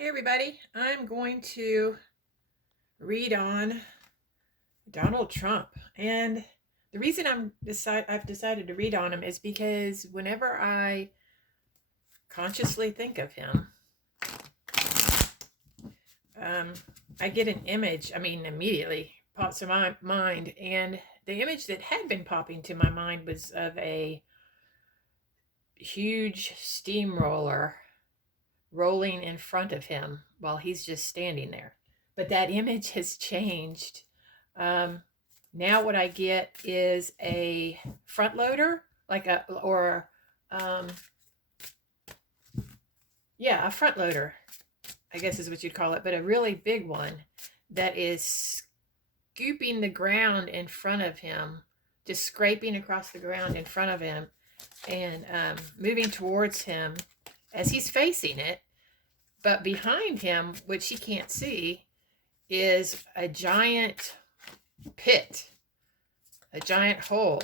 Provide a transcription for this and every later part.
Hey everybody, I'm going to read on Donald Trump. And the reason I've decided to read on him is because whenever I consciously think of him, um, I get an image, immediately pops to my mind. And the image that had been popping to my mind was of a huge steamroller rolling in front of him while he's just standing there. But that image has changed. Um, Now what I get is a front loader, um, a front loader, I guess is what you'd call it, but a really big one that is scooping the ground in front of him, just scraping across the ground in front of him and moving towards him as he's facing it. But behind him, which he can't see, is a giant pit, a giant hole,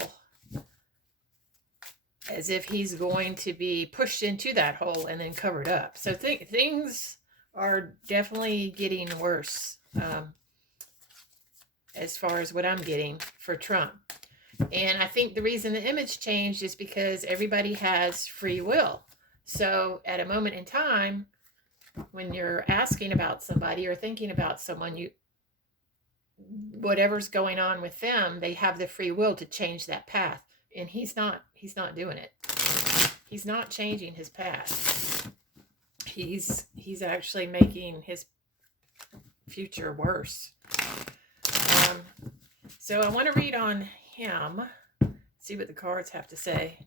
as if he's going to be pushed into that hole and then covered up. So things are definitely getting worse as far as what I'm getting for Trump. And I think the reason the image changed is because everybody has free will. So at a moment in time, when you're asking about somebody or thinking about someone, whatever's going on with them, they have the free will to change that path. And he's not doing it. He's not changing his path. He's actually making his future worse. So I want to read on him, see what the cards have to say.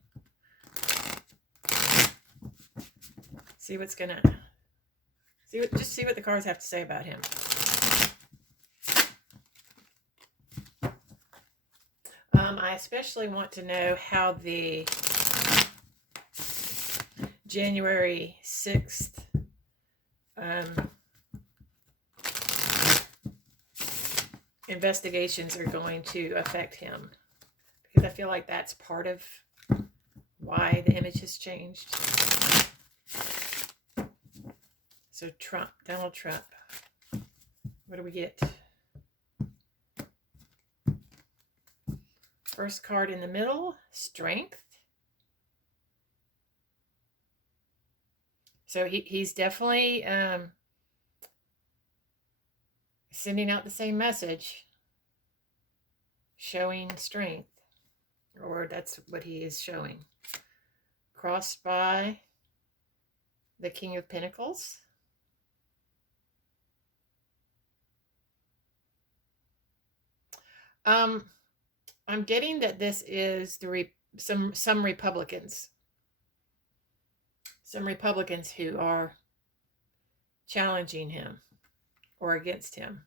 See what the cards have to say about him. I especially want to know how the January 6th investigations are going to affect him, because I feel like that's part of why the image has changed. So Donald Trump, what do we get? First card in the middle, strength. So he's definitely sending out the same message, showing strength, or that's what he is showing. Crossed by the King of Pentacles. I'm getting that this is some Republicans. Some Republicans who are challenging him or against him.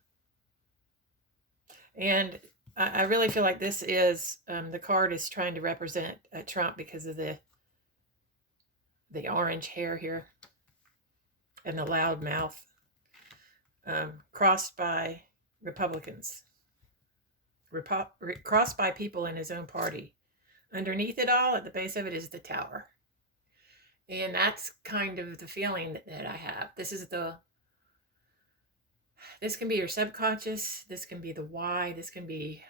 And I really feel like this is, the card is trying to represent Trump because of the orange hair here and the loud mouth. Crossed by Republicans. Crossed by people in his own party. Underneath it all, at the base of it, is the Tower. And that's kind of the feeling that I have. This can be your subconscious. This can be the why. This can be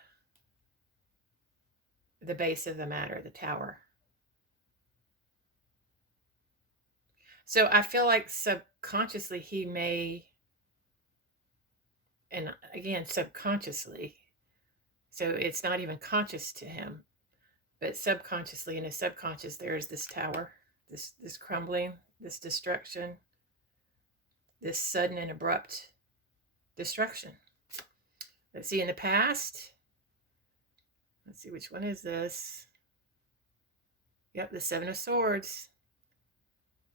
the base of the matter, the Tower. So I feel like subconsciously he may, and again, subconsciously, so it's not even conscious to him, but subconsciously, in his subconscious, there is this tower, this crumbling, this destruction, this sudden and abrupt destruction. Let's see, in the past, let's see, which one is this? Yep, the Seven of Swords.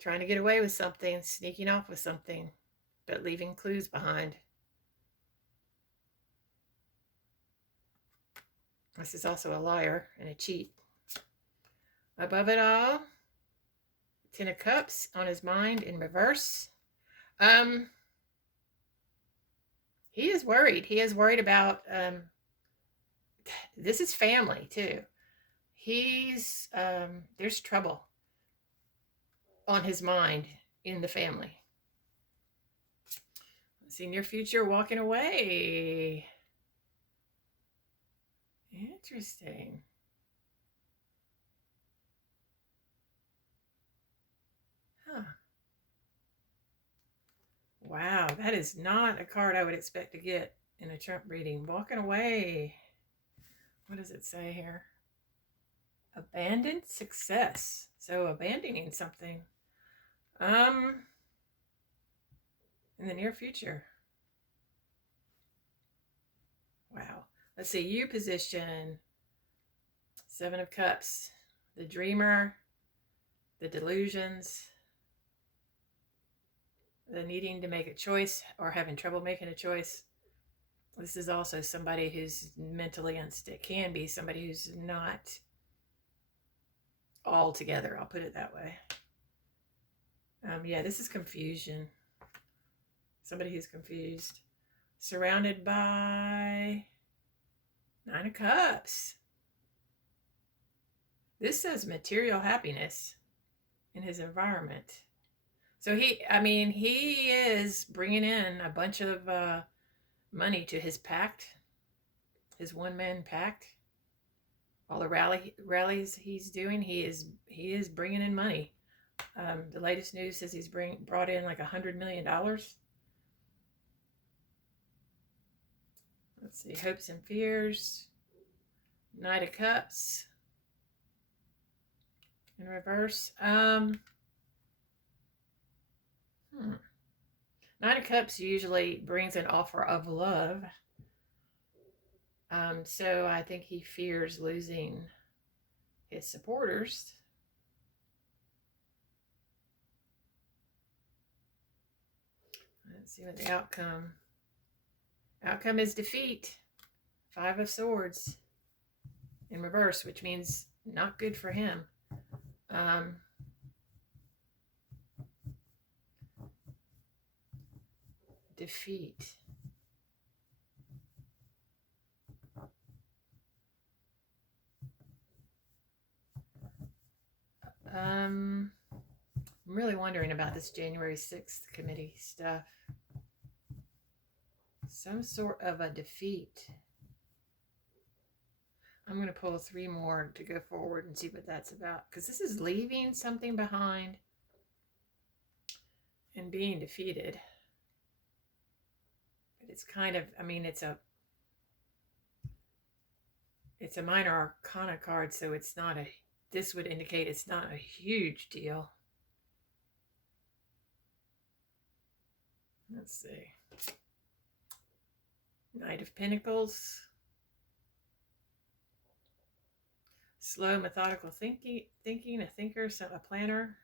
Trying to get away with something, sneaking off with something, but leaving clues behind. This is also a liar and a cheat. Above it all, Ten of Cups on his mind in reverse. He is worried. He is worried about, this is family too. There's trouble on his mind in the family. See, near future, walking away. Interesting. Huh. Wow, that is not a card I would expect to get in a Trump reading. Walking away. What does it say here? Abandoned success. So abandoning something. In the near future. Wow. Let's see. You position Seven of Cups. The dreamer. The delusions. The needing to make a choice or having trouble making a choice. This is also somebody who's mentally unstable. Can be somebody who's not all together. I'll put it that way. Yeah, this is confusion. Somebody who's confused. Surrounded by Nine of Cups. This says material happiness in his environment. So he is bringing in a bunch of money to his pact, his one-man pact. All the rallies he's doing, he is bringing in money. The latest news says he's brought in like $100 million. Let's see, hopes and fears. Knight of Cups in reverse. Knight of Cups usually brings an offer of love. So I think he fears losing his supporters. Let's see what the outcome. Outcome is defeat. Five of Swords in reverse, which means not good for him. Defeat. I'm really wondering about this January 6th committee stuff. Some sort of a defeat. I'm going to pull 3 more to go forward and see what that's about. Because this is leaving something behind and being defeated. But it's kind of, it's a minor arcana card, so it's not this would indicate it's not a huge deal. Let's see. Knight of Pentacles. Slow, methodical thinking, a thinker, a planner,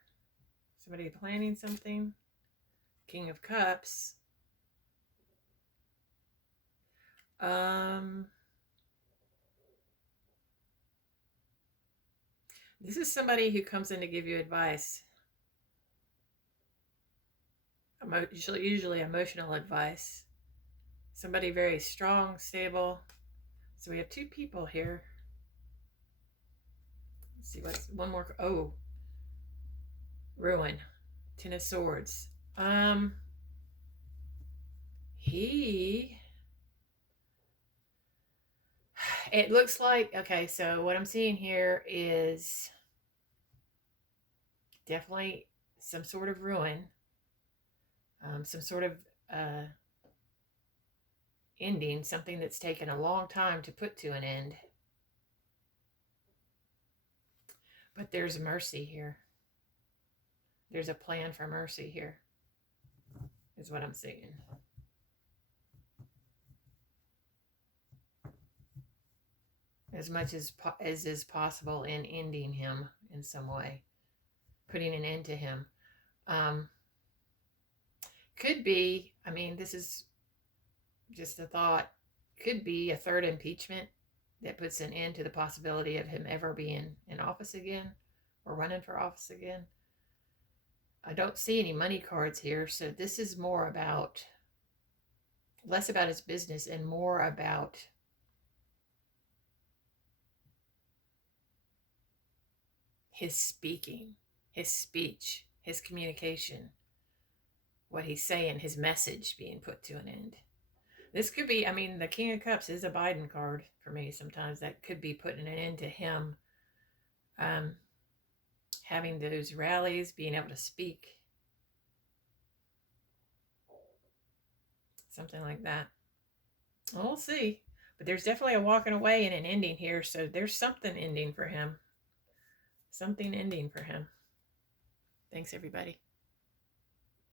somebody planning something. King of Cups. This is somebody who comes in to give you advice. Usually emotional advice. Somebody very strong, stable. So we have 2 people here. Let's see what's one more. Oh, Ruin. 10 of Swords. It looks like, okay, so what I'm seeing here is definitely some sort of ruin, some sort of ending, something that's taken a long time to put to an end. But there's mercy here. There's a plan for mercy here, is what I'm seeing. As much as is possible in ending him in some way, putting an end to him. Could be, this is just a thought, could be a 3rd impeachment that puts an end to the possibility of him ever being in office again or running for office again. I don't see any money cards here, so this is more about, less about his business and more about his speaking, his speech, his communication, what he's saying, his message being put to an end. This could be, I mean, the King of Cups is a Biden card for me sometimes. That could be putting an end to him um, having those rallies, being able to speak, something like that. We'll see. But there's definitely a walking away and an ending here. So there's something ending for him. Something ending for him. Thanks, everybody.